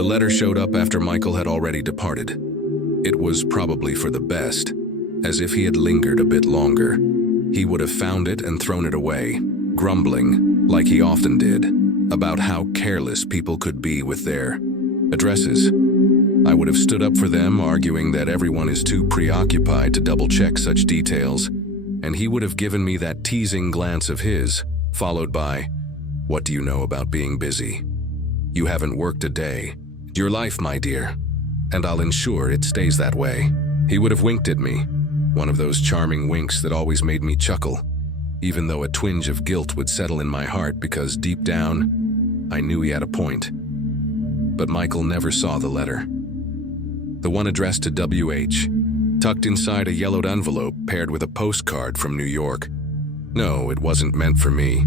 The letter showed up after Michael had already departed. It was probably for the best, as if he had lingered a bit longer. He would have found it and thrown it away, grumbling, like he often did, about how careless people could be with their addresses. I would have stood up for them, arguing that everyone is too preoccupied to double-check such details, and he would have given me that teasing glance of his, followed by, "What do you know about being busy? You haven't worked a day. Your life, my dear, and I'll ensure it stays that way." He would have winked at me, one of those charming winks that always made me chuckle, even though a twinge of guilt would settle in my heart because deep down, I knew he had a point. But Michael never saw the letter. The one addressed to WH, tucked inside a yellowed envelope paired with a postcard from New York. No, it wasn't meant for me,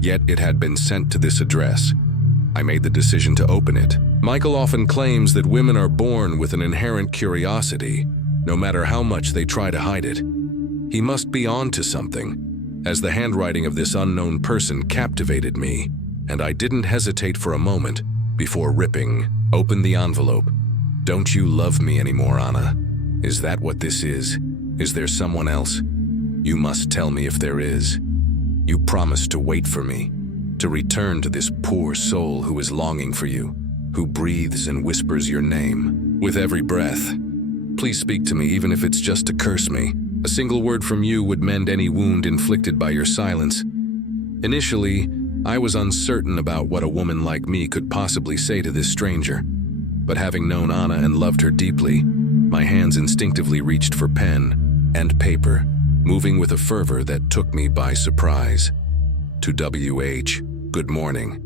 yet it had been sent to this address. I made the decision to open it. Michael often claims that women are born with an inherent curiosity, no matter how much they try to hide it. He must be on to something, as the handwriting of this unknown person captivated me, and I didn't hesitate for a moment before ripping open the envelope. "Don't you love me anymore, Anna? Is that what this is? Is there someone else? You must tell me if there is. You promised to wait for me, to return to this poor soul who is longing for you, who breathes and whispers your name with every breath. Please speak to me, even if it's just to curse me. A single word from you would mend any wound inflicted by your silence." Initially, I was uncertain about what a woman like me could possibly say to this stranger, but having known Anna and loved her deeply, my hands instinctively reached for pen and paper, moving with a fervor that took me by surprise. To WH, "Good morning.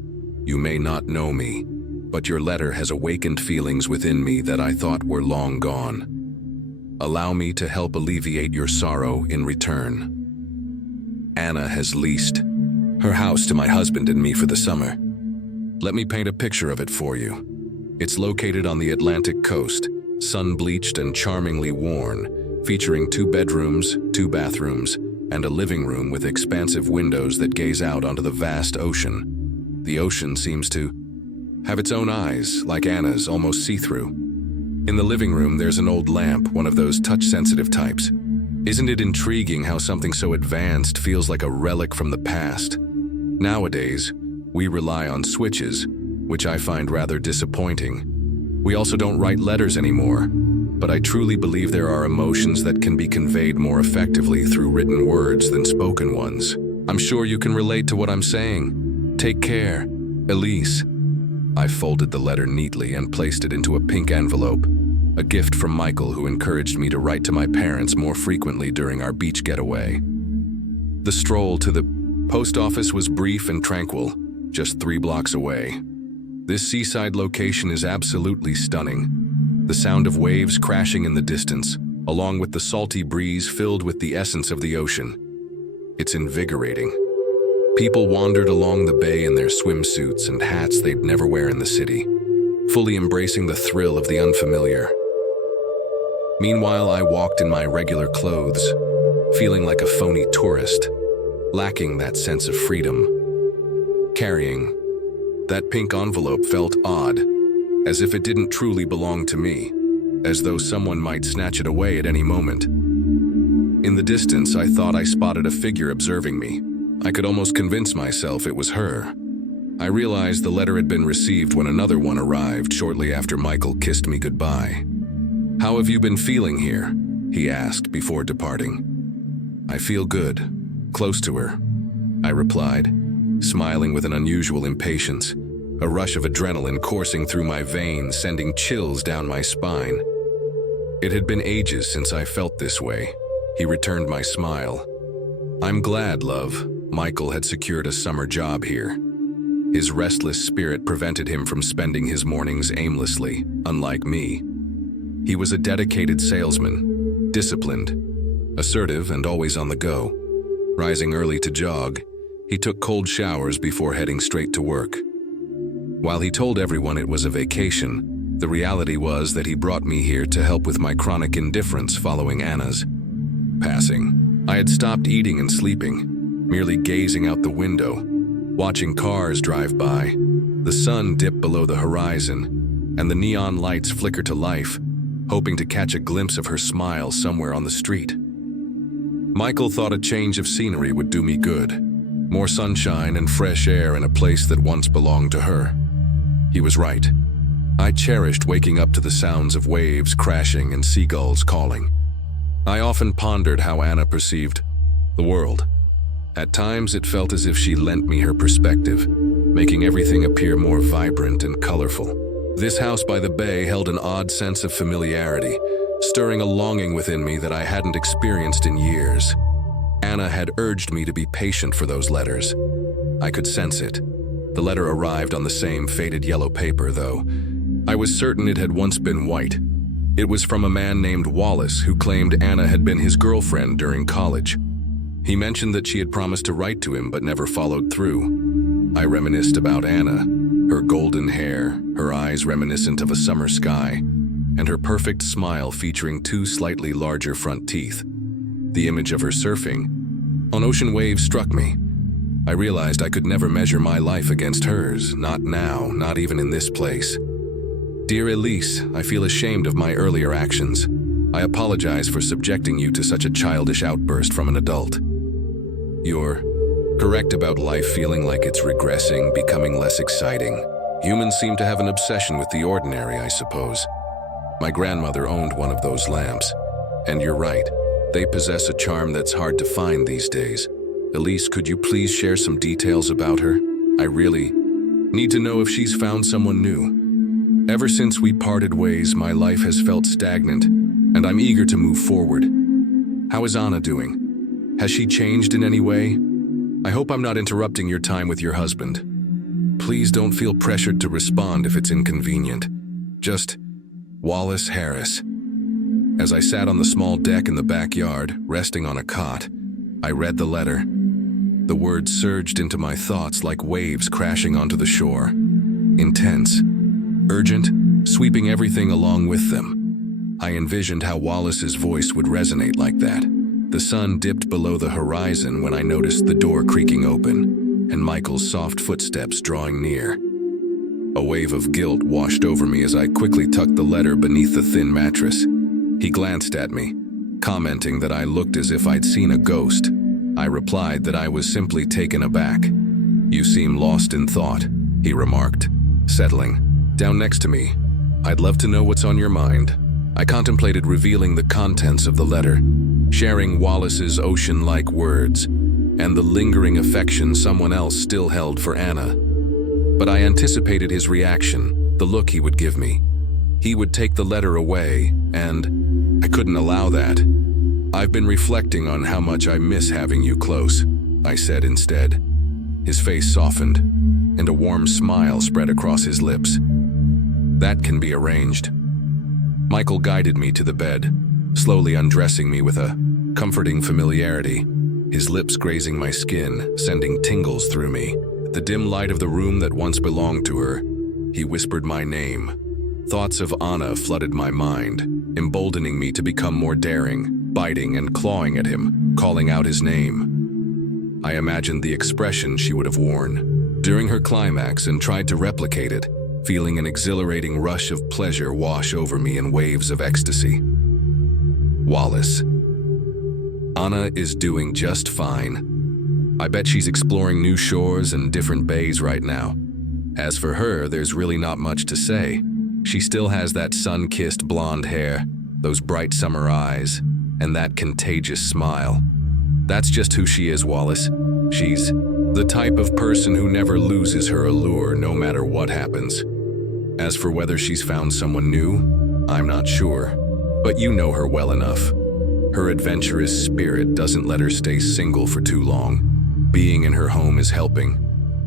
You may not know me, but your letter has awakened feelings within me that I thought were long gone. Allow me to help alleviate your sorrow in return. Anna has leased her house to my husband and me for the summer. Let me paint a picture of it for you. It's located on the Atlantic coast, sun-bleached and charmingly worn, featuring 2 bedrooms, 2 bathrooms, and a living room with expansive windows that gaze out onto the vast ocean. The ocean seems to have its own eyes, like Anna's, almost see-through. In the living room, there's an old lamp, one of those touch-sensitive types. Isn't it intriguing how something so advanced feels like a relic from the past? Nowadays, we rely on switches, which I find rather disappointing. We also don't write letters anymore, but I truly believe there are emotions that can be conveyed more effectively through written words than spoken ones. I'm sure you can relate to what I'm saying. Take care, Elise." I folded the letter neatly and placed it into a pink envelope, a gift from Michael, who encouraged me to write to my parents more frequently during our beach getaway. The stroll to the post office was brief and tranquil, just 3 blocks away. This seaside location is absolutely stunning. The sound of waves crashing in the distance, along with the salty breeze filled with the essence of the ocean. It's invigorating. People wandered along the bay in their swimsuits and hats they'd never wear in the city, fully embracing the thrill of the unfamiliar. Meanwhile, I walked in my regular clothes, feeling like a phony tourist, lacking that sense of freedom. Carrying that pink envelope felt odd, as if it didn't truly belong to me, as though someone might snatch it away at any moment. In the distance, I thought I spotted a figure observing me. I could almost convince myself it was her. I realized the letter had been received when another one arrived shortly after Michael kissed me goodbye. "How have you been feeling here?" he asked before departing. "I feel good, close to her," I replied, smiling with an unusual impatience, a rush of adrenaline coursing through my veins, sending chills down my spine. It had been ages since I felt this way. He returned my smile. "I'm glad, love." Michael had secured a summer job here. His restless spirit prevented him from spending his mornings aimlessly, unlike me. He was a dedicated salesman, disciplined, assertive, and always on the go. Rising early to jog, he took cold showers before heading straight to work. While he told everyone it was a vacation, the reality was that he brought me here to help with my chronic indifference following Anna's passing. I had stopped eating and sleeping, merely gazing out the window, watching cars drive by, the sun dip below the horizon, and the neon lights flicker to life, hoping to catch a glimpse of her smile somewhere on the street. Michael thought a change of scenery would do me good. More sunshine and fresh air in a place that once belonged to her. He was right. I cherished waking up to the sounds of waves crashing and seagulls calling. I often pondered how Anna perceived the world. At times it felt as if she lent me her perspective, making everything appear more vibrant and colorful. This house by the bay held an odd sense of familiarity, stirring a longing within me that I hadn't experienced in years. Anna had urged me to be patient for those letters. I could sense it. The letter arrived on the same faded yellow paper, though. I was certain it had once been white. It was from a man named Wallace who claimed Anna had been his girlfriend during college. He mentioned that she had promised to write to him but never followed through. I reminisced about Anna, her golden hair, her eyes reminiscent of a summer sky, and her perfect smile featuring 2 slightly larger front teeth. The image of her surfing on ocean waves struck me. I realized I could never measure my life against hers, not now, not even in this place. Dear Elise, I feel ashamed of my earlier actions. I apologize for subjecting you to such a childish outburst from an adult. You're correct about life feeling like it's regressing, becoming less exciting. Humans seem to have an obsession with the ordinary, I suppose. My grandmother owned one of those lamps. And you're right, they possess a charm that's hard to find these days. Elise, could you please share some details about her? I really need to know if she's found someone new. Ever since we parted ways, my life has felt stagnant, and I'm eager to move forward. How is Anna doing? Has she changed in any way? I hope I'm not interrupting your time with your husband. Please don't feel pressured to respond if it's inconvenient. Just Wallace Harris. As I sat on the small deck in the backyard, resting on a cot, I read the letter. The words surged into my thoughts like waves crashing onto the shore. Intense, urgent, sweeping everything along with them. I envisioned how Wallace's voice would resonate like that. The sun dipped below the horizon when I noticed the door creaking open, and Michael's soft footsteps drawing near. A wave of guilt washed over me as I quickly tucked the letter beneath the thin mattress. He glanced at me, commenting that I looked as if I'd seen a ghost. I replied that I was simply taken aback. You seem lost in thought, he remarked, settling down next to me. I'd love to know what's on your mind. I contemplated revealing the contents of the letter, sharing Wallace's ocean-like words, and the lingering affection someone else still held for Anna. But I anticipated his reaction, the look he would give me. He would take the letter away, and I couldn't allow that. I've been reflecting on how much I miss having you close, I said instead. His face softened, and a warm smile spread across his lips. That can be arranged. Michael guided me to the bed, slowly undressing me with a comforting familiarity, his lips grazing my skin, sending tingles through me. The dim light of the room that once belonged to her, he whispered my name. Thoughts of Anna flooded my mind, emboldening me to become more daring, biting and clawing at him, calling out his name. I imagined the expression she would have worn during her climax and tried to replicate it, feeling an exhilarating rush of pleasure wash over me in waves of ecstasy. Wallace. Anna is doing just fine. I bet she's exploring new shores and different bays right now. As for her, there's really not much to say. She still has that sun-kissed blonde hair, those bright summer eyes, and that contagious smile. That's just who she is, Wallace. She's the type of person who never loses her allure no matter what happens. As for whether she's found someone new, I'm not sure, but you know her well enough. Her adventurous spirit doesn't let her stay single for too long. Being in her home is helping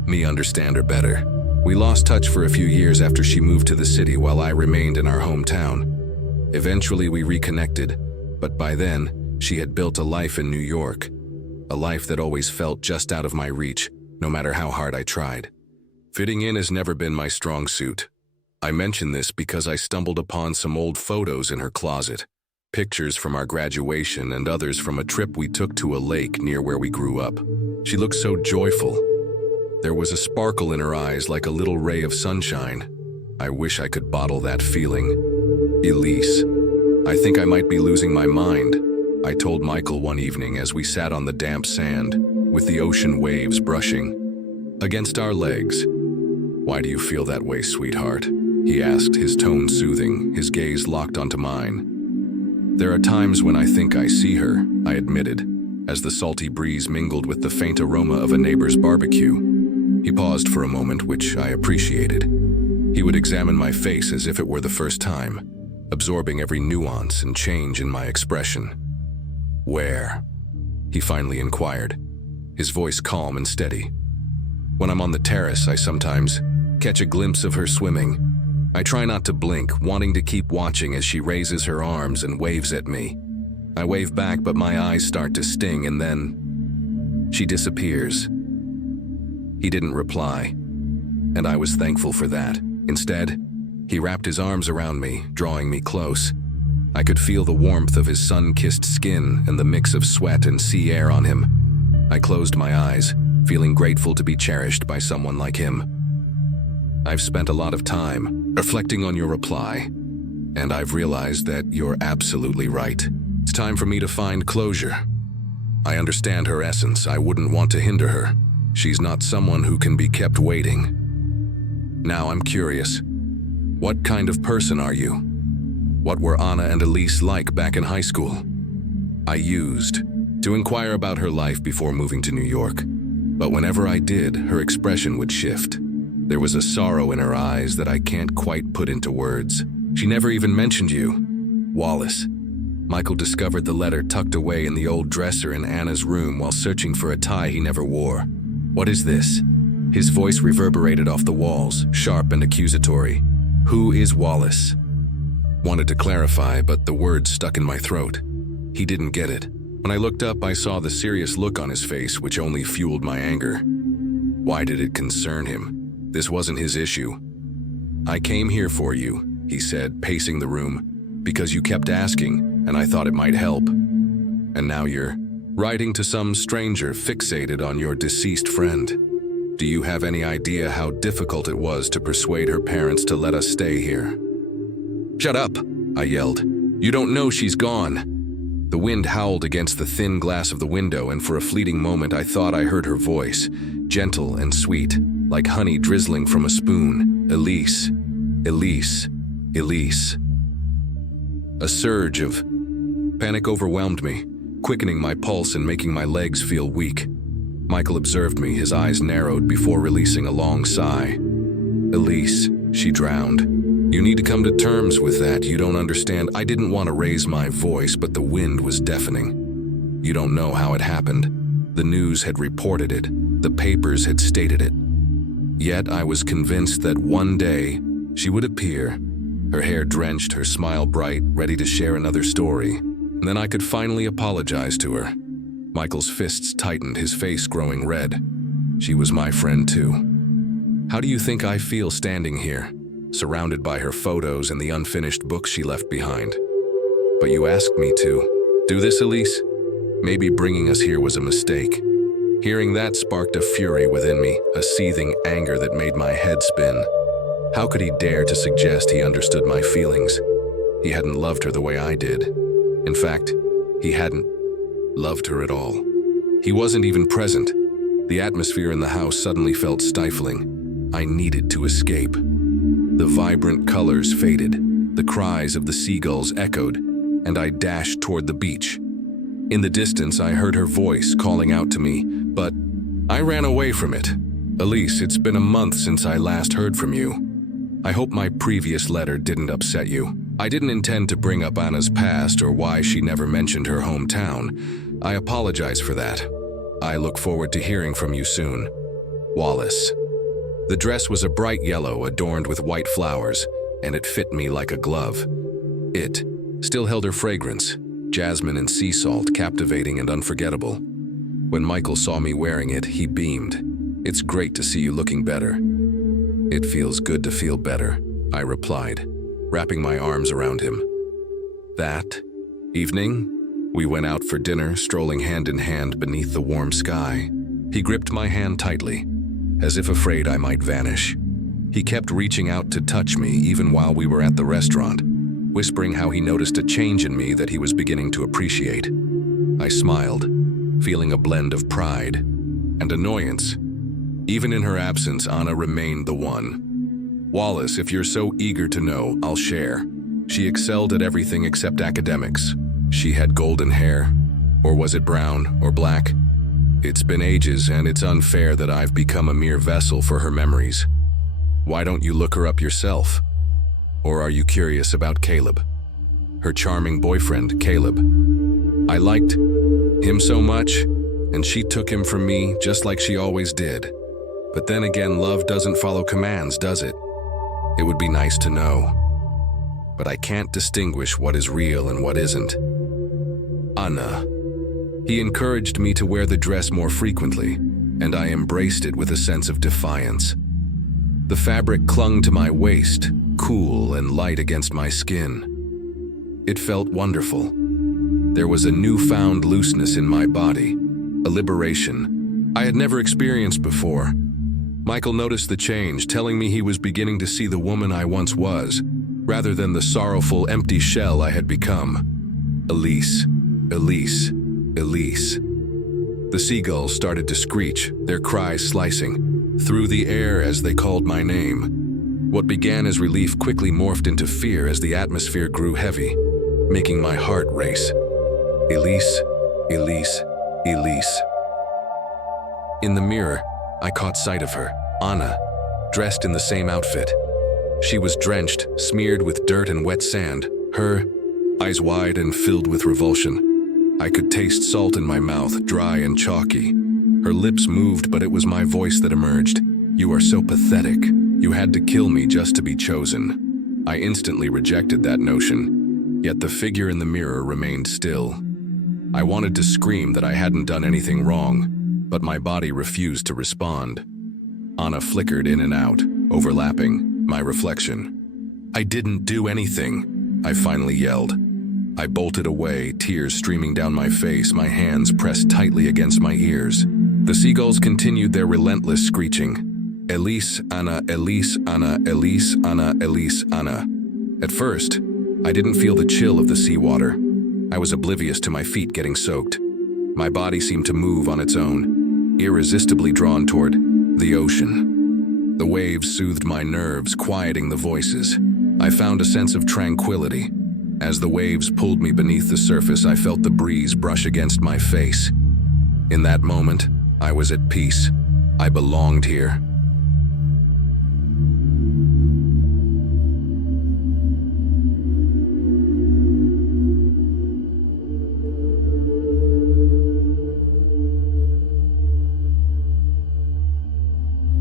me understand her better. We lost touch for a few years after she moved to the city while I remained in our hometown. Eventually we reconnected, but by then, she had built a life in New York. A life that always felt just out of my reach, no matter how hard I tried. Fitting in has never been my strong suit. I mention this because I stumbled upon some old photos in her closet. Pictures from our graduation and others from a trip we took to a lake near where we grew up. She looked so joyful. There was a sparkle in her eyes like a little ray of sunshine. I wish I could bottle that feeling. Elise, I think I might be losing my mind, I told Michael one evening as we sat on the damp sand, with the ocean waves brushing against our legs. Why do you feel that way, sweetheart? He asked, his tone soothing, his gaze locked onto mine. There are times when I think I see her, I admitted, as the salty breeze mingled with the faint aroma of a neighbor's barbecue. He paused for a moment, which I appreciated. He would examine my face as if it were the first time, absorbing every nuance and change in my expression. Where? He finally inquired, his voice calm and steady. When I'm on the terrace, I sometimes catch a glimpse of her swimming. I try not to blink, wanting to keep watching as she raises her arms and waves at me. I wave back, but my eyes start to sting, and then she disappears. He didn't reply, and I was thankful for that. Instead, he wrapped his arms around me, drawing me close. I could feel the warmth of his sun-kissed skin and the mix of sweat and sea air on him. I closed my eyes, feeling grateful to be cherished by someone like him. I've spent a lot of time reflecting on your reply, and I've realized that you're absolutely right. It's time for me to find closure. I understand her essence. I wouldn't want to hinder her. She's not someone who can be kept waiting. Now I'm curious. What kind of person are you? What were Anna and Elise like back in high school? I used to inquire about her life before moving to New York, but whenever I did, her expression would shift. There was a sorrow in her eyes that I can't quite put into words. She never even mentioned you. Wallace. Michael discovered the letter tucked away in the old dresser in Anna's room while searching for a tie he never wore. What is this? His voice reverberated off the walls, sharp and accusatory. Who is Wallace? Wanted to clarify, but the words stuck in my throat. He didn't get it. When I looked up, I saw the serious look on his face, which only fueled my anger. Why did it concern him? This wasn't his issue. I came here for you, he said, pacing the room, because you kept asking, and I thought it might help. And now you're writing to some stranger fixated on your deceased friend. Do you have any idea how difficult it was to persuade her parents to let us stay here? Shut up, I yelled. You don't know she's gone. The wind howled against the thin glass of the window, and for a fleeting moment I thought I heard her voice, gentle and sweet, like honey drizzling from a spoon. Elise, Elise, Elise. A surge of panic overwhelmed me, quickening my pulse and making my legs feel weak. Michael observed me, his eyes narrowed before releasing a long sigh. Elise, she drowned. You need to come to terms with that. You don't understand. I didn't want to raise my voice, but the wind was deafening. You don't know how it happened. The news had reported it. The papers had stated it. Yet I was convinced that one day she would appear, her hair drenched, her smile bright, ready to share another story. And then I could finally apologize to her. Michael's fists tightened, his face growing red. She was my friend too. How do you think I feel standing here, surrounded by her photos and the unfinished books she left behind? But you asked me to do this, Elise? Maybe bringing us here was a mistake. Hearing that sparked a fury within me, a seething anger that made my head spin. How could he dare to suggest he understood my feelings? He hadn't loved her the way I did. In fact, he hadn't loved her at all. He wasn't even present. The atmosphere in the house suddenly felt stifling. I needed to escape. The vibrant colors faded. The cries of the seagulls echoed, and I dashed toward the beach. In the distance, I heard her voice calling out to me, but I ran away from it. Elise, it's been a month since I last heard from you. I hope my previous letter didn't upset you. I didn't intend to bring up Anna's past or why she never mentioned her hometown. I apologize for that. I look forward to hearing from you soon. Wallace. The dress was a bright yellow adorned with white flowers, and it fit me like a glove. It still held her fragrance, jasmine and sea salt, captivating and unforgettable. When Michael saw me wearing it, he beamed. It's great to see you looking better. It feels good to feel better, I replied, wrapping my arms around him. That evening, we went out for dinner, strolling hand in hand beneath the warm sky. He gripped my hand tightly, as if afraid I might vanish. He kept reaching out to touch me even while we were at the restaurant, whispering how he noticed a change in me that he was beginning to appreciate. I smiled, feeling a blend of pride and annoyance. Even in her absence, Anna remained the one. Wallace, if you're so eager to know, I'll share. She excelled at everything except academics. She had golden hair, or was it brown or black? It's been ages, and it's unfair that I've become a mere vessel for her memories. Why don't you look her up yourself? Or are you curious about Caleb? Her charming boyfriend, Caleb. I liked him so much, and she took him from me just like she always did. But then again, love doesn't follow commands, does it? It would be nice to know. But I can't distinguish what is real and what isn't. Anna. He encouraged me to wear the dress more frequently, and I embraced it with a sense of defiance. The fabric clung to my waist, cool and light against my skin. It felt wonderful. There was a newfound looseness in my body, a liberation I had never experienced before. Michael noticed the change, telling me he was beginning to see the woman I once was, rather than the sorrowful, empty shell I had become. Elise, Elise, Elise. The seagulls started to screech, their cries slicing through the air as they called my name. What began as relief quickly morphed into fear as the atmosphere grew heavy, making my heart race. Elise, Elise, Elise. In the mirror, I caught sight of her, Anna, dressed in the same outfit. She was drenched, smeared with dirt and wet sand, her eyes wide and filled with revulsion. I could taste salt in my mouth, dry and chalky. Her lips moved, but it was my voice that emerged. You are so pathetic. You had to kill me just to be chosen. I instantly rejected that notion, yet the figure in the mirror remained still. I wanted to scream that I hadn't done anything wrong, but my body refused to respond. Anna flickered in and out, overlapping my reflection. I didn't do anything, I finally yelled. I bolted away, tears streaming down my face, my hands pressed tightly against my ears. The seagulls continued their relentless screeching. Elise, Anna, Elise, Anna, Elise, Anna, Elise, Anna. At first, I didn't feel the chill of the seawater. I was oblivious to my feet getting soaked. My body seemed to move on its own, irresistibly drawn toward the ocean. The waves soothed my nerves, quieting the voices. I found a sense of tranquility. As the waves pulled me beneath the surface, I felt the breeze brush against my face. In that moment, I was at peace. I belonged here.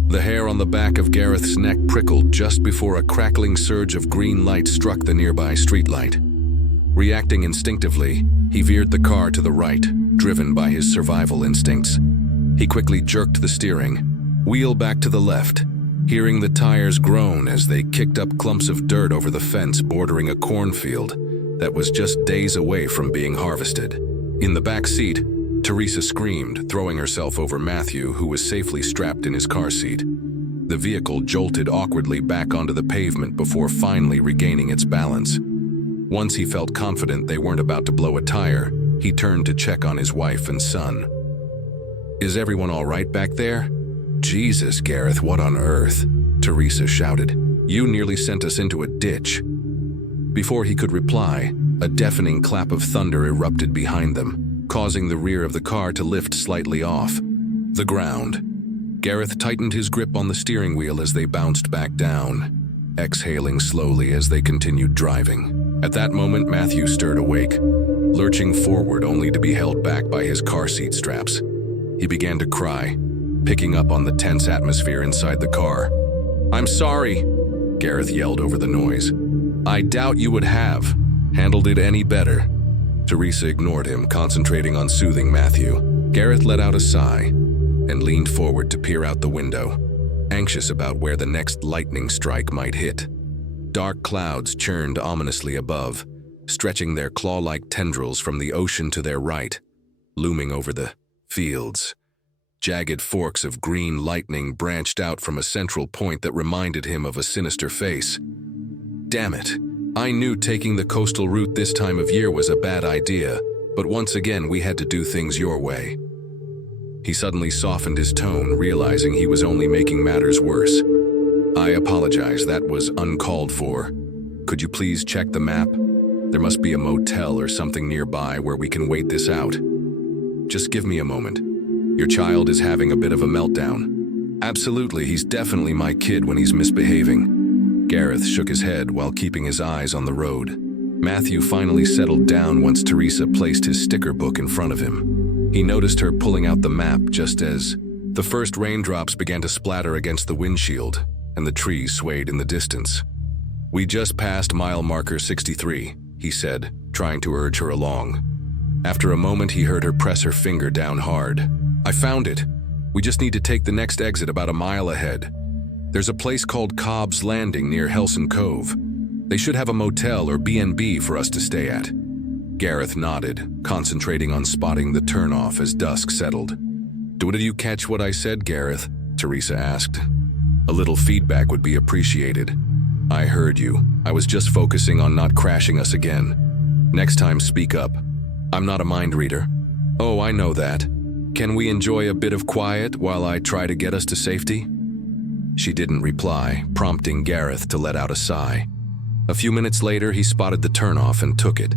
The hair on the back of Gareth's neck prickled just before a crackling surge of green light struck the nearby streetlight. Reacting instinctively, he veered the car to the right, driven by his survival instincts. He quickly jerked the steering, wheel back to the left, hearing the tires groan as they kicked up clumps of dirt over the fence bordering a cornfield that was just days away from being harvested. In the back seat, Teresa screamed, throwing herself over Matthew, who was safely strapped in his car seat. The vehicle jolted awkwardly back onto the pavement before finally regaining its balance. Once he felt confident they weren't about to blow a tire, he turned to check on his wife and son. Is everyone all right back there? Jesus, Gareth, what on earth? Teresa shouted. You nearly sent us into a ditch. Before he could reply, a deafening clap of thunder erupted behind them, causing the rear of the car to lift slightly off the ground. Gareth tightened his grip on the steering wheel as they bounced back down, exhaling slowly as they continued driving. At that moment, Matthew stirred awake, lurching forward only to be held back by his car seat straps. He began to cry, picking up on the tense atmosphere inside the car. I'm sorry, Gareth yelled over the noise. I doubt you would have handled it any better. Teresa ignored him, concentrating on soothing Matthew. Gareth let out a sigh and leaned forward to peer out the window, anxious about where the next lightning strike might hit. Dark clouds churned ominously above, stretching their claw-like tendrils from the ocean to their right, looming over the fields. Jagged forks of green lightning branched out from a central point that reminded him of a sinister face. Damn it. I knew taking the coastal route this time of year was a bad idea, but once again we had to do things your way. He suddenly softened his tone, realizing he was only making matters worse. I apologize, that was uncalled for. Could you please check the map? There must be a motel or something nearby where we can wait this out. Just give me a moment. Your child is having a bit of a meltdown. Absolutely, he's definitely my kid when he's misbehaving. Gareth shook his head while keeping his eyes on the road. Matthew finally settled down once Teresa placed his sticker book in front of him. He noticed her pulling out the map just as the first raindrops began to splatter against the windshield, and the trees swayed in the distance. We just passed mile marker 63, he said, trying to urge her along. After a moment, he heard her press her finger down hard. I found it. We just need to take the next exit about a mile ahead. There's a place called Cobb's Landing near Helson Cove. They should have a motel or B&B for us to stay at. Gareth nodded, concentrating on spotting the turnoff as dusk settled. Did you catch what I said, Gareth? Teresa asked. A little feedback would be appreciated. I heard you. I was just focusing on not crashing us again. Next time, speak up. I'm not a mind reader. Oh, I know that. Can we enjoy a bit of quiet while I try to get us to safety? She didn't reply, prompting Gareth to let out a sigh. A few minutes later, he spotted the turnoff and took it,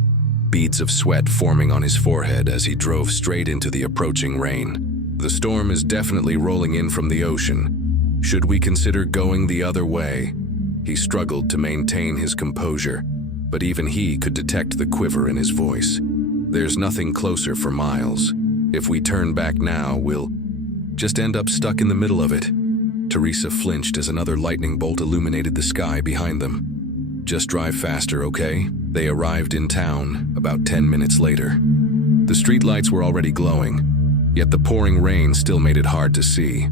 beads of sweat forming on his forehead as he drove straight into the approaching rain. The storm is definitely rolling in from the ocean. Should we consider going the other way? He struggled to maintain his composure, but even he could detect the quiver in his voice. There's nothing closer for miles. If we turn back now, we'll just end up stuck in the middle of it. Teresa flinched as another lightning bolt illuminated the sky behind them. Just drive faster, okay? They arrived in town about 10 minutes later. The streetlights were already glowing, yet the pouring rain still made it hard to see.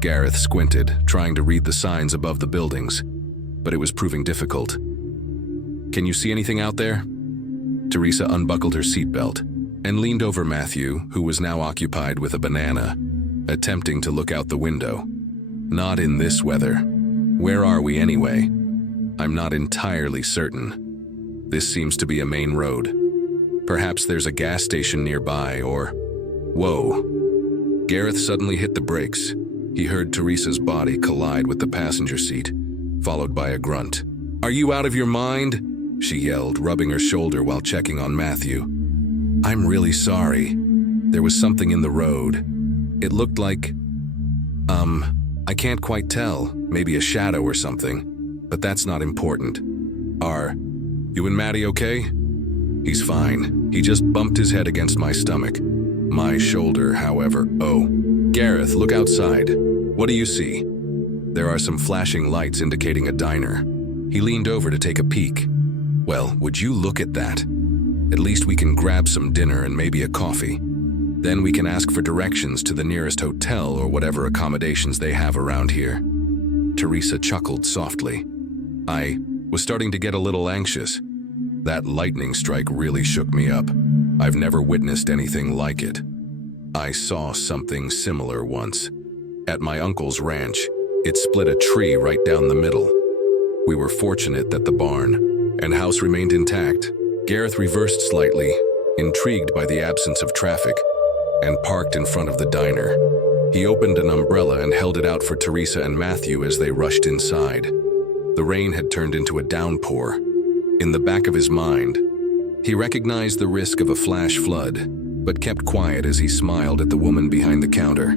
Gareth squinted, trying to read the signs above the buildings, but it was proving difficult. Can you see anything out there? Teresa unbuckled her seatbelt and leaned over Matthew, who was now occupied with a banana, attempting to look out the window. Not in this weather. Where are we anyway? I'm not entirely certain. This seems to be a main road. Perhaps there's a gas station nearby or... Whoa. Gareth suddenly hit the brakes. He heard Teresa's body collide with the passenger seat, followed by a grunt. Are you out of your mind? She yelled, rubbing her shoulder while checking on Matthew. I'm really sorry. There was something in the road. It looked like... I can't quite tell. Maybe a shadow or something. But that's not important. Are you and Maddie okay? He's fine. He just bumped his head against my stomach. My shoulder, however. Oh. Gareth, look outside. What do you see? There are some flashing lights indicating a diner. He leaned over to take a peek. Well, would you look at that? At least we can grab some dinner and maybe a coffee. Then we can ask for directions to the nearest hotel or whatever accommodations they have around here. Teresa chuckled softly. I was starting to get a little anxious. That lightning strike really shook me up. I've never witnessed anything like it. I saw something similar once. At my uncle's ranch, it split a tree right down the middle. We were fortunate that the barn and house remained intact. Gareth reversed slightly, intrigued by the absence of traffic, and parked in front of the diner. He opened an umbrella and held it out for Teresa and Matthew as they rushed inside. The rain had turned into a downpour. In the back of his mind, he recognized the risk of a flash flood, but kept quiet as he smiled at the woman behind the counter.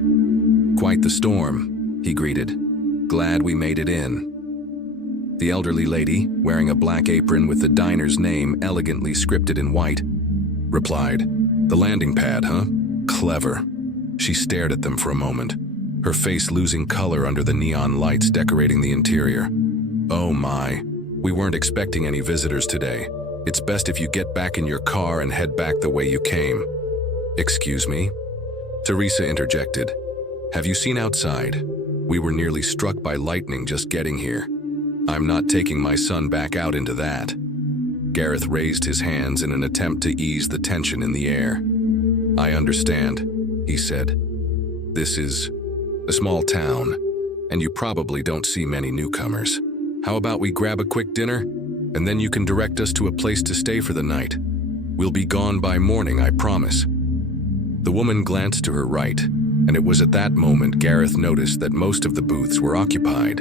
Quite the storm, he greeted. Glad we made it in. The elderly lady, wearing a black apron with the diner's name elegantly scripted in white, replied, The landing pad, huh? Clever. She stared at them for a moment, her face losing color under the neon lights decorating the interior. Oh my, we weren't expecting any visitors today. It's best if you get back in your car and head back the way you came. Excuse me? Teresa interjected. Have you seen outside? We were nearly struck by lightning just getting here. I'm not taking my son back out into that. Gareth raised his hands in an attempt to ease the tension in the air. I understand, he said. This is a small town, and you probably don't see many newcomers. How about we grab a quick dinner, and then you can direct us to a place to stay for the night? We'll be gone by morning, I promise." The woman glanced to her right, and it was at that moment Gareth noticed that most of the booths were occupied,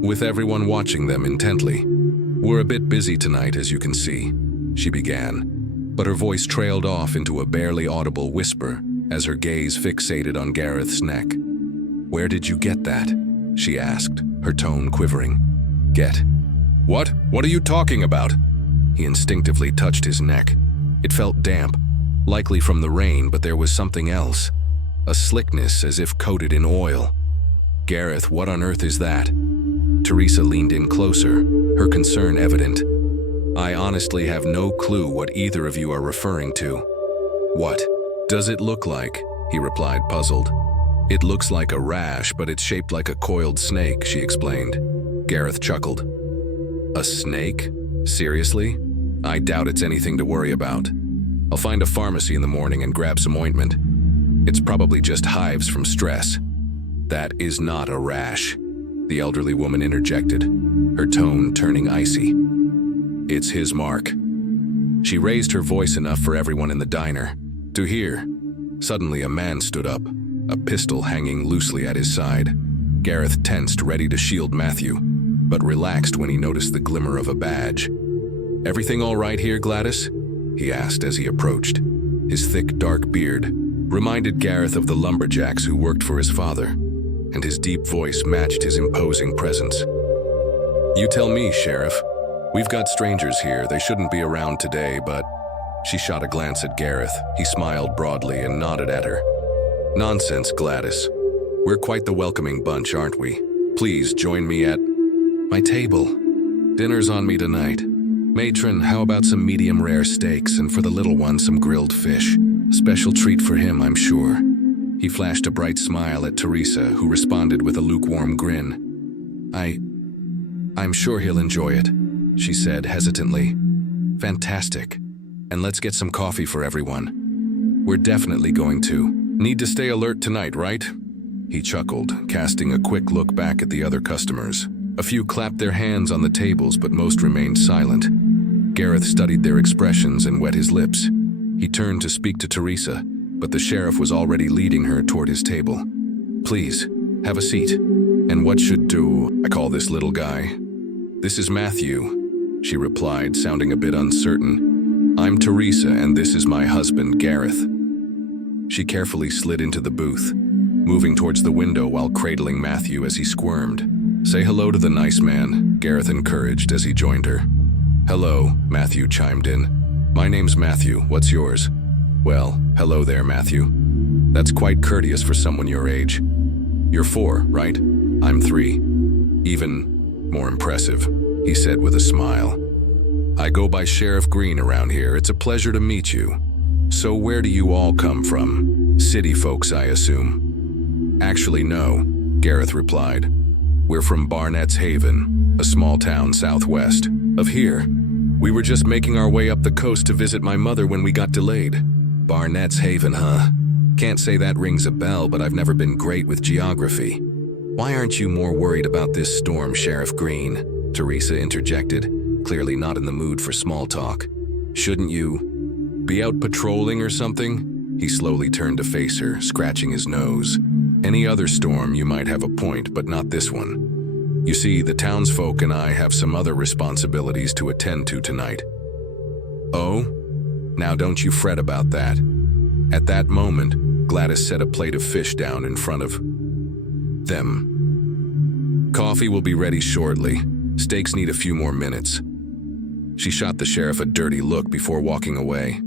with everyone watching them intently. "We're a bit busy tonight, as you can see," she began, but her voice trailed off into a barely audible whisper as her gaze fixated on Gareth's neck. "Where did you get that?" she asked, her tone quivering. "Get? What? What are you talking about?" He instinctively touched his neck. It felt damp, likely from the rain, but there was something else. A slickness as if coated in oil. "Gareth, what on earth is that?" Teresa leaned in closer, her concern evident. "I honestly have no clue what either of you are referring to." "What does it look like?" he replied, puzzled. "It looks like a rash, but it's shaped like a coiled snake," she explained. Gareth chuckled. "A snake? Seriously? I doubt it's anything to worry about. I'll find a pharmacy in the morning and grab some ointment. It's probably just hives from stress." "That is not a rash," the elderly woman interjected, her tone turning icy. "It's his mark." She raised her voice enough for everyone in the diner to hear. Suddenly a man stood up, a pistol hanging loosely at his side. Gareth tensed, ready to shield Matthew, but relaxed when he noticed the glimmer of a badge. "Everything all right here, Gladys?" he asked as he approached. His thick, dark beard reminded Gareth of the lumberjacks who worked for his father, and his deep voice matched his imposing presence. "You tell me, Sheriff. We've got strangers here. They shouldn't be around today, but..." She shot a glance at Gareth. He smiled broadly and nodded at her. "Nonsense, Gladys. We're quite the welcoming bunch, aren't we? Please join me at my table. Dinner's on me tonight. Matron, how about some medium rare steaks, and for the little one, some grilled fish? A special treat for him, I'm sure." He flashed a bright smile at Teresa, who responded with a lukewarm grin. I'm sure he'll enjoy it," she said hesitantly. "Fantastic. And let's get some coffee for everyone. We're definitely going to need to stay alert tonight, right?" He chuckled, casting a quick look back at the other customers. A few clapped their hands on the tables, but most remained silent. Gareth studied their expressions and wet his lips. He turned to speak to Teresa, but the sheriff was already leading her toward his table. "Please, have a seat. And what should I call this little guy?" "This is Matthew," she replied, sounding a bit uncertain. "I'm Teresa, and this is my husband, Gareth." She carefully slid into the booth, moving towards the window while cradling Matthew as he squirmed. "Say hello to the nice man," Gareth encouraged as he joined her. "Hello," Matthew chimed in. "My name's Matthew. What's yours?" "Well, hello there, Matthew. That's quite courteous for someone your age. You're 4, right? I'm 3. Even more impressive," he said with a smile. "I go by Sheriff Green around here. It's a pleasure to meet you. So where do you all come from? City folks, I assume." "Actually, no," Gareth replied. "We're from Barnett's Haven, a small town southwest of here. We were just making our way up the coast to visit my mother when we got delayed." "Barnett's Haven, huh? Can't say that rings a bell, but I've never been great with geography." "Why aren't you more worried about this storm, Sheriff Green?" Teresa interjected, clearly not in the mood for small talk. "Shouldn't you be out patrolling or something?" He slowly turned to face her, scratching his nose. "Any other storm you might have a point, but not this one. You see, the townsfolk and I have some other responsibilities to attend to tonight." "Oh? Now don't you fret about that." At that moment, Gladys set a plate of fish down in front of them. "Coffee will be ready shortly. Steaks need a few more minutes." She shot the sheriff a dirty look before walking away.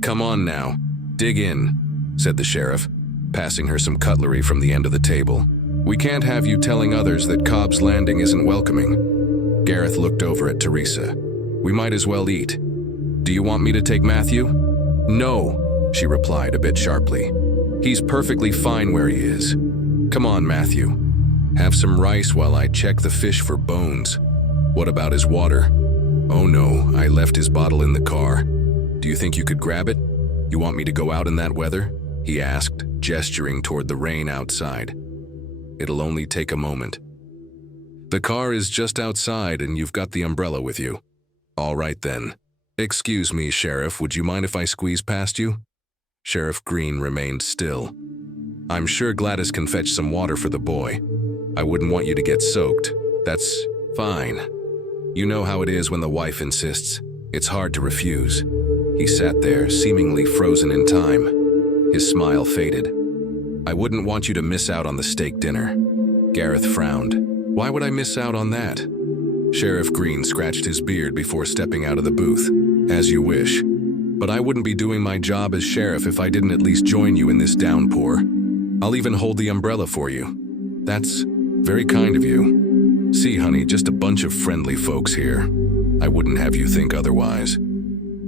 "Come on now, dig in," said the sheriff, passing her some cutlery from the end of the table. "We can't have you telling others that Cobb's Landing isn't welcoming." Gareth looked over at Teresa. "We might as well eat. Do you want me to take Matthew?" "No," she replied a bit sharply. "He's perfectly fine where he is. Come on, Matthew. Have some rice while I check the fish for bones." "What about his water?" "Oh no, I left his bottle in the car. Do you think you could grab it? You want me to go out in that weather?" he asked, gesturing toward the rain outside. "It'll only take a moment. The car is just outside and you've got the umbrella with you." "All right then." "Excuse me, Sheriff, would you mind if I squeeze past you?" Sheriff Green remained still. "I'm sure Gladys can fetch some water for the boy. I wouldn't want you to get soaked." "That's fine. You know how it is when the wife insists. It's hard to refuse." He sat there, seemingly frozen in time. His smile faded. "I wouldn't want you to miss out on the steak dinner." Gareth frowned. "Why would I miss out on that?" Sheriff Green scratched his beard before stepping out of the booth. "As you wish. But I wouldn't be doing my job as sheriff if I didn't at least join you in this downpour. I'll even hold the umbrella for you." "That's very kind of you." "See, honey, just a bunch of friendly folks here. I wouldn't have you think otherwise."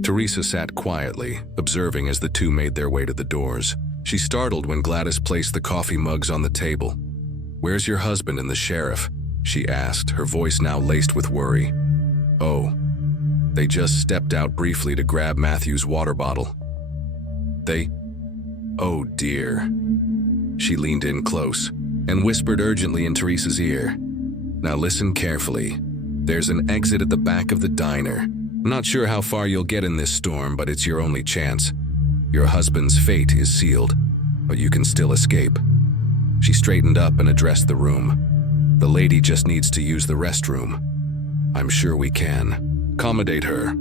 Teresa sat quietly, observing as the two made their way to the doors. She startled when Gladys placed the coffee mugs on the table. "Where's your husband and the sheriff?" she asked, her voice now laced with worry. "Oh, they just stepped out briefly to grab Matthew's water bottle." "Oh dear." She leaned in close and whispered urgently in Teresa's ear. "Now listen carefully. There's an exit at the back of the diner. I'm not sure how far you'll get in this storm, but it's your only chance. Your husband's fate is sealed, but you can still escape." She straightened up and addressed the room. "The lady just needs to use the restroom." "I'm sure we can. Accommodate her."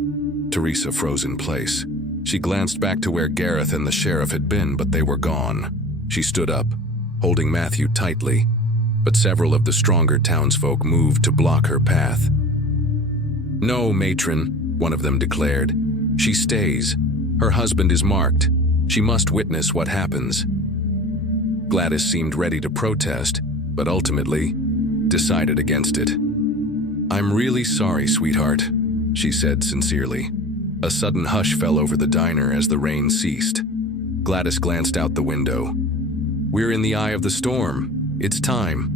Teresa froze in place. She glanced back to where Gareth and the sheriff had been, but they were gone. She stood up, holding Matthew tightly, but several of the stronger townsfolk moved to block her path. "No, matron," one of them declared. "She stays. Her husband is marked. She must witness what happens." Gladys seemed ready to protest, but ultimately decided against it. "I'm really sorry, sweetheart," she said sincerely. A sudden hush fell over the diner as the rain ceased. Gladys glanced out the window. "We're in the eye of the storm. It's time."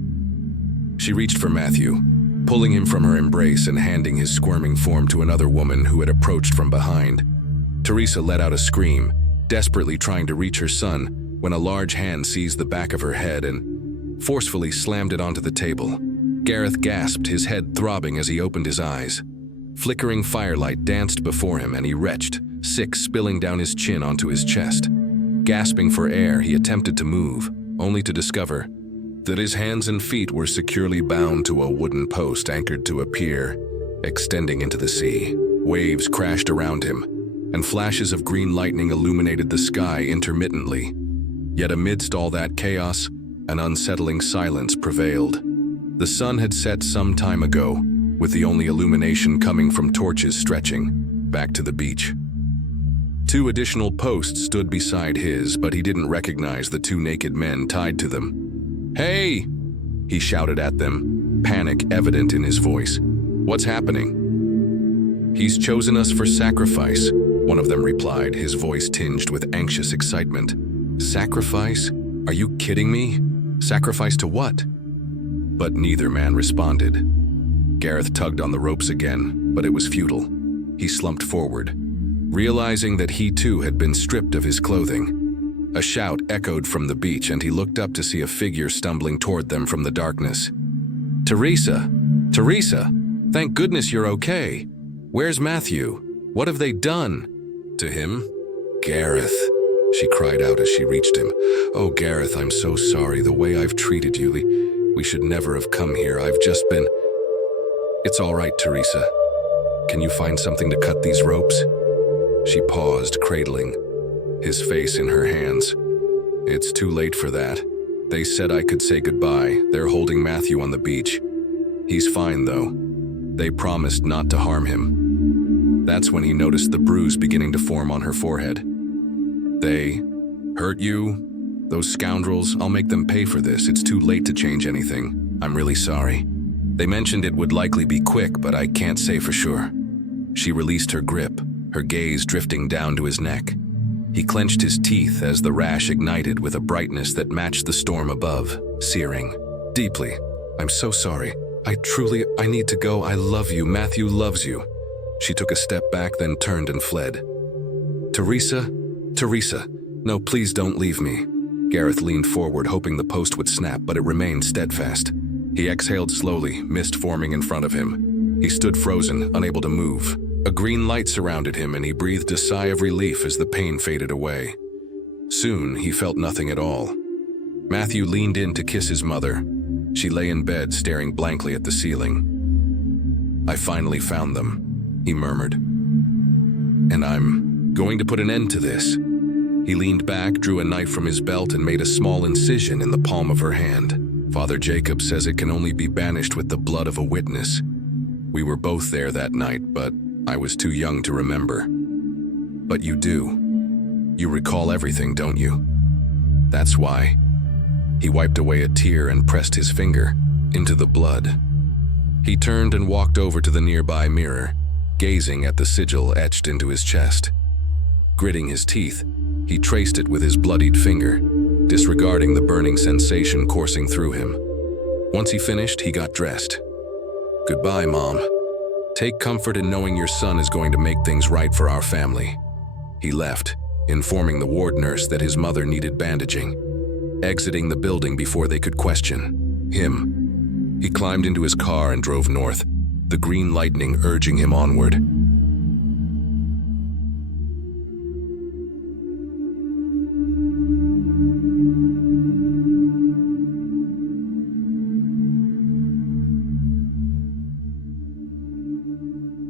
She reached for Matthew, pulling him from her embrace and handing his squirming form to another woman who had approached from behind. Teresa let out a scream, desperately trying to reach her son, when a large hand seized the back of her head and forcefully slammed it onto the table. Gareth gasped, his head throbbing as he opened his eyes. Flickering firelight danced before him and he retched, sick spilling down his chin onto his chest. Gasping for air, he attempted to move, only to discover that his hands and feet were securely bound to a wooden post anchored to a pier, extending into the sea. Waves crashed around him, and flashes of green lightning illuminated the sky intermittently. Yet amidst all that chaos, an unsettling silence prevailed. The sun had set some time ago, with the only illumination coming from torches stretching back to the beach. 2 additional posts stood beside his, but he didn't recognize the 2 naked men tied to them. "Hey!" he shouted at them, panic evident in his voice. "What's happening?" "He's chosen us for sacrifice," one of them replied, his voice tinged with anxious excitement. "Sacrifice? Are you kidding me? Sacrifice to what?" But neither man responded. Gareth tugged on the ropes again, but it was futile. He slumped forward, realizing that he too had been stripped of his clothing. A shout echoed from the beach and he looked up to see a figure stumbling toward them from the darkness. "Teresa! Teresa! Thank goodness you're okay! Where's Matthew? What have they done to him?" "Gareth," she cried out as she reached him. "Oh, Gareth, I'm so sorry. The way I've treated you, we should never have come here. I've just been..." "It's all right, Teresa. Can you find something to cut these ropes?" She paused, cradling his face in her hands. "It's too late for that. They said I could say goodbye. They're holding Matthew on the beach. He's fine, though. They promised not to harm him." That's when he noticed the bruise beginning to form on her forehead. "They hurt you? Those scoundrels? I'll make them pay for this. It's too late to change anything. I'm really sorry. They mentioned it would likely be quick, but I can't say for sure." She released her grip, her gaze drifting down to his neck. He clenched his teeth as the rash ignited with a brightness that matched the storm above, searing deeply. "I'm so sorry. I need to go. I love you. Matthew loves you." She took a step back, then turned and fled. "Teresa? Teresa, no, please don't leave me." Gareth leaned forward, hoping the post would snap, but it remained steadfast. He exhaled slowly, mist forming in front of him. He stood frozen, unable to move. A green light surrounded him, and he breathed a sigh of relief as the pain faded away. Soon, he felt nothing at all. Matthew leaned in to kiss his mother. She lay in bed, staring blankly at the ceiling. "I finally found them," he murmured. "And I'm going to put an end to this." He leaned back, drew a knife from his belt, and made a small incision in the palm of her hand. "Father Jacob says it can only be banished with the blood of a witness. We were both there that night, but I was too young to remember. But you do. You recall everything, don't you? That's why." He wiped away a tear and pressed his finger into the blood. He turned and walked over to the nearby mirror, gazing at the sigil etched into his chest. Gritting his teeth, he traced it with his bloodied finger, disregarding the burning sensation coursing through him. Once he finished, he got dressed. "Goodbye, Mom. Take comfort in knowing your son is going to make things right for our family." He left, informing the ward nurse that his mother needed bandaging, exiting the building before they could question him. He climbed into his car and drove north, the green lightning urging him onward.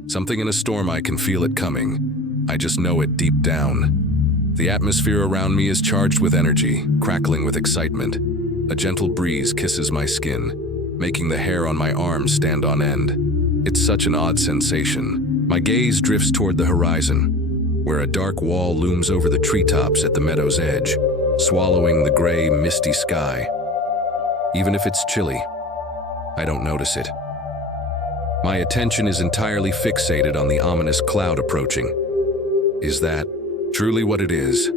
Something in a storm, I can feel it coming. I just know it deep down. The atmosphere around me is charged with energy, crackling with excitement. A gentle breeze kisses my skin, making the hair on my arms stand on end. It's such an odd sensation. My gaze drifts toward the horizon, where a dark wall looms over the treetops at the meadow's edge, swallowing the gray, misty sky. Even if it's chilly, I don't notice it. My attention is entirely fixated on the ominous cloud approaching. Is that truly what it is?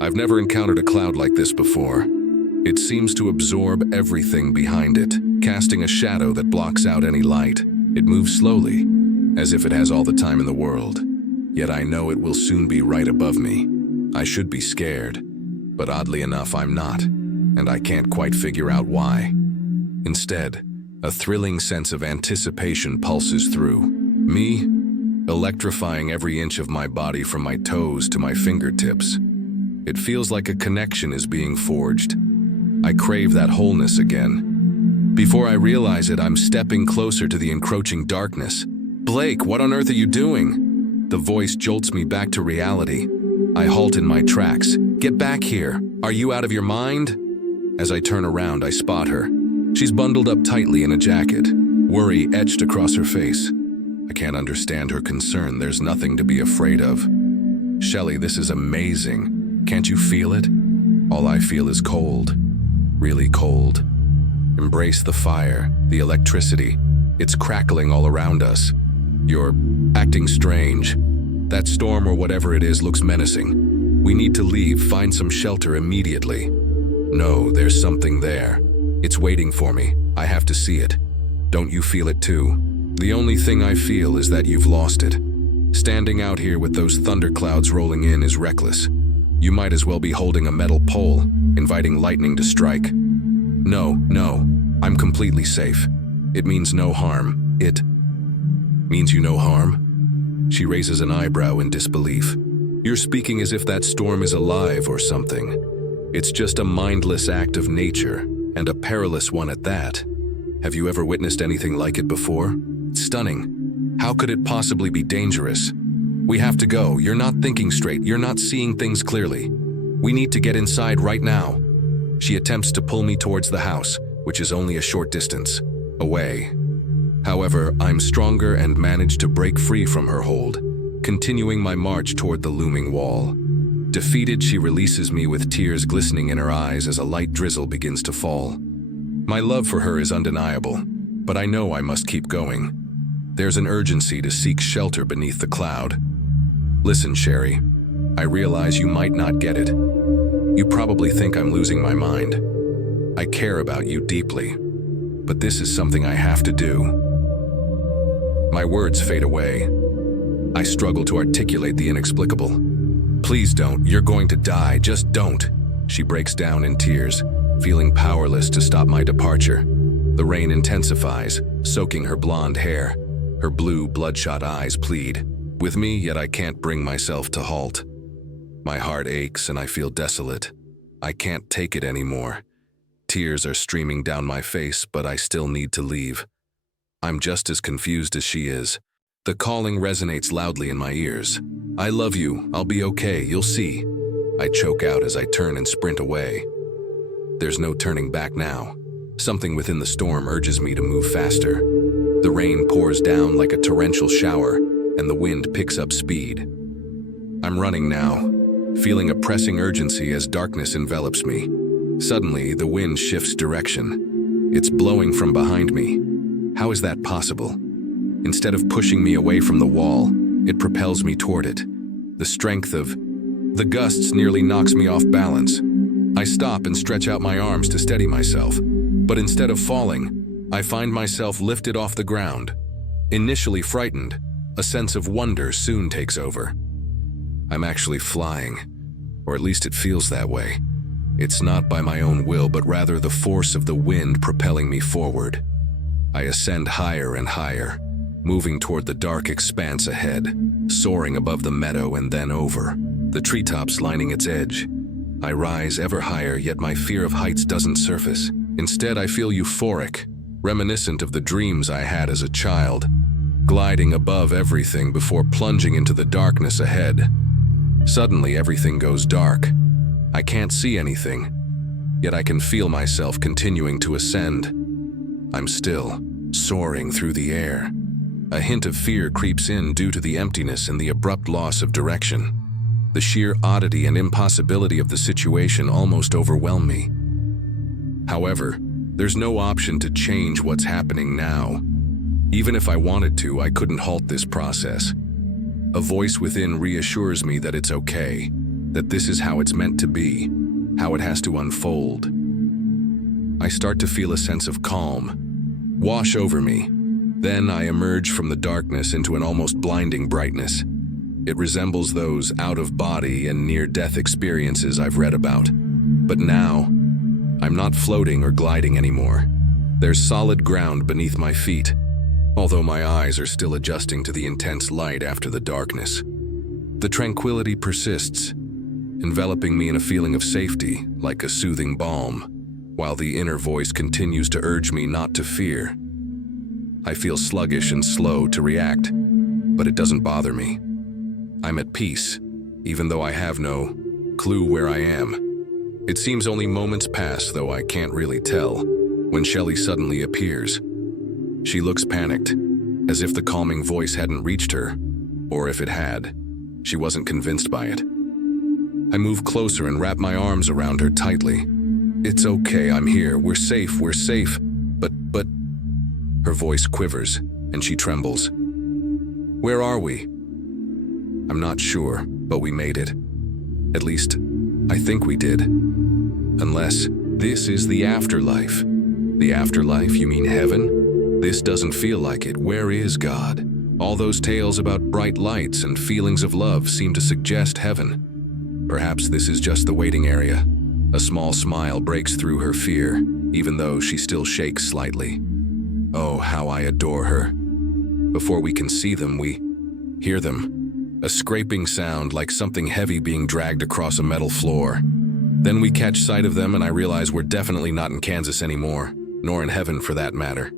I've never encountered a cloud like this before. It seems to absorb everything behind it, casting a shadow that blocks out any light. It moves slowly, as if it has all the time in the world. Yet I know it will soon be right above me. I should be scared, but oddly enough, I'm not, and I can't quite figure out why. Instead, a thrilling sense of anticipation pulses through me, electrifying every inch of my body from my toes to my fingertips. It feels like a connection is being forged. I crave that wholeness again. Before I realize it, I'm stepping closer to the encroaching darkness. "Blake, what on earth are you doing?" The voice jolts me back to reality. I halt in my tracks. "Get back here! Are you out of your mind?" As I turn around, I spot her. She's bundled up tightly in a jacket, worry etched across her face. I can't understand her concern. There's nothing to be afraid of. "Shelley, this is amazing. Can't you feel it?" All I feel is cold. Really cold. Embrace the fire, the electricity. It's crackling all around us. You're acting strange. That storm or whatever it is looks menacing. We need to leave, find some shelter immediately. No, there's something there. It's waiting for me. I have to see it. Don't you feel it too? The only thing I feel is that you've lost it. Standing out here with those thunderclouds rolling in is reckless. You might as well be holding a metal pole, inviting lightning to strike. No, I'm completely safe. It means no harm. It means you no harm? She raises an eyebrow in disbelief. You're speaking as if that storm is alive or something. It's just a mindless act of nature, and a perilous one at that. Have you ever witnessed anything like it before? It's stunning. How could it possibly be dangerous? We have to go. You're not thinking straight. You're not seeing things clearly. We need to get inside right now. She attempts to pull me towards the house, which is only a short distance away. However, I'm stronger and manage to break free from her hold, continuing my march toward the looming wall. Defeated, she releases me with tears glistening in her eyes as a light drizzle begins to fall. My love for her is undeniable, but I know I must keep going. There's an urgency to seek shelter beneath the cloud. Listen, Sherry, I realize you might not get it. You probably think I'm losing my mind. I care about you deeply, but this is something I have to do. My words fade away. I struggle to articulate the inexplicable. Please don't. You're going to die. Just don't. She breaks down in tears, feeling powerless to stop my departure. The rain intensifies, soaking her blonde hair. Her blue, bloodshot eyes plead with me, yet I can't bring myself to halt. My heart aches and I feel desolate. I can't take it anymore. Tears are streaming down my face, but I still need to leave. I'm just as confused as she is. The calling resonates loudly in my ears. I love you, I'll be okay, you'll see. I choke out as I turn and sprint away. There's no turning back now. Something within the storm urges me to move faster. The rain pours down like a torrential shower, and the wind picks up speed. I'm running now, feeling a pressing urgency as darkness envelops me. Suddenly, the wind shifts direction. It's blowing from behind me. How is that possible? Instead of pushing me away from the wall, it propels me toward it. The strength of the gusts nearly knocks me off balance. I stop and stretch out my arms to steady myself, but instead of falling, I find myself lifted off the ground. Initially frightened, a sense of wonder soon takes over. I'm actually flying, or at least it feels that way. It's not by my own will, but rather the force of the wind propelling me forward. I ascend higher and higher, moving toward the dark expanse ahead, soaring above the meadow and then over, the treetops lining its edge. I rise ever higher, yet my fear of heights doesn't surface. Instead, I feel euphoric, reminiscent of the dreams I had as a child, gliding above everything before plunging into the darkness ahead. Suddenly, everything goes dark. I can't see anything, yet I can feel myself continuing to ascend. I'm still soaring through the air. A hint of fear creeps in due to the emptiness and the abrupt loss of direction. The sheer oddity and impossibility of the situation almost overwhelm me. However, there's no option to change what's happening now. Even if I wanted to, I couldn't halt this process. A voice within reassures me that it's okay, that this is how it's meant to be, how it has to unfold. I start to feel a sense of calm wash over me. Then I emerge from the darkness into an almost blinding brightness. It resembles those out-of-body and near-death experiences I've read about. But now, I'm not floating or gliding anymore. There's solid ground beneath my feet, although my eyes are still adjusting to the intense light after the darkness. The tranquility persists, enveloping me in a feeling of safety, like a soothing balm, while the inner voice continues to urge me not to fear. I feel sluggish and slow to react, but it doesn't bother me. I'm at peace, even though I have no clue where I am. It seems only moments pass, though I can't really tell, when Shelley suddenly appears. She looks panicked, as if the calming voice hadn't reached her, or if it had, she wasn't convinced by it. I move closer and wrap my arms around her tightly. It's okay, I'm here, we're safe, but... Her voice quivers, and she trembles. Where are we? I'm not sure, but we made it. At least, I think we did. Unless this is the afterlife. The afterlife, you mean heaven? This doesn't feel like it. Where is God? All those tales about bright lights and feelings of love seem to suggest heaven. Perhaps this is just the waiting area. A small smile breaks through her fear, even though she still shakes slightly. Oh, how I adore her. Before we can see them, we hear them. A scraping sound like something heavy being dragged across a metal floor. Then we catch sight of them and I realize we're definitely not in Kansas anymore, nor in heaven for that matter.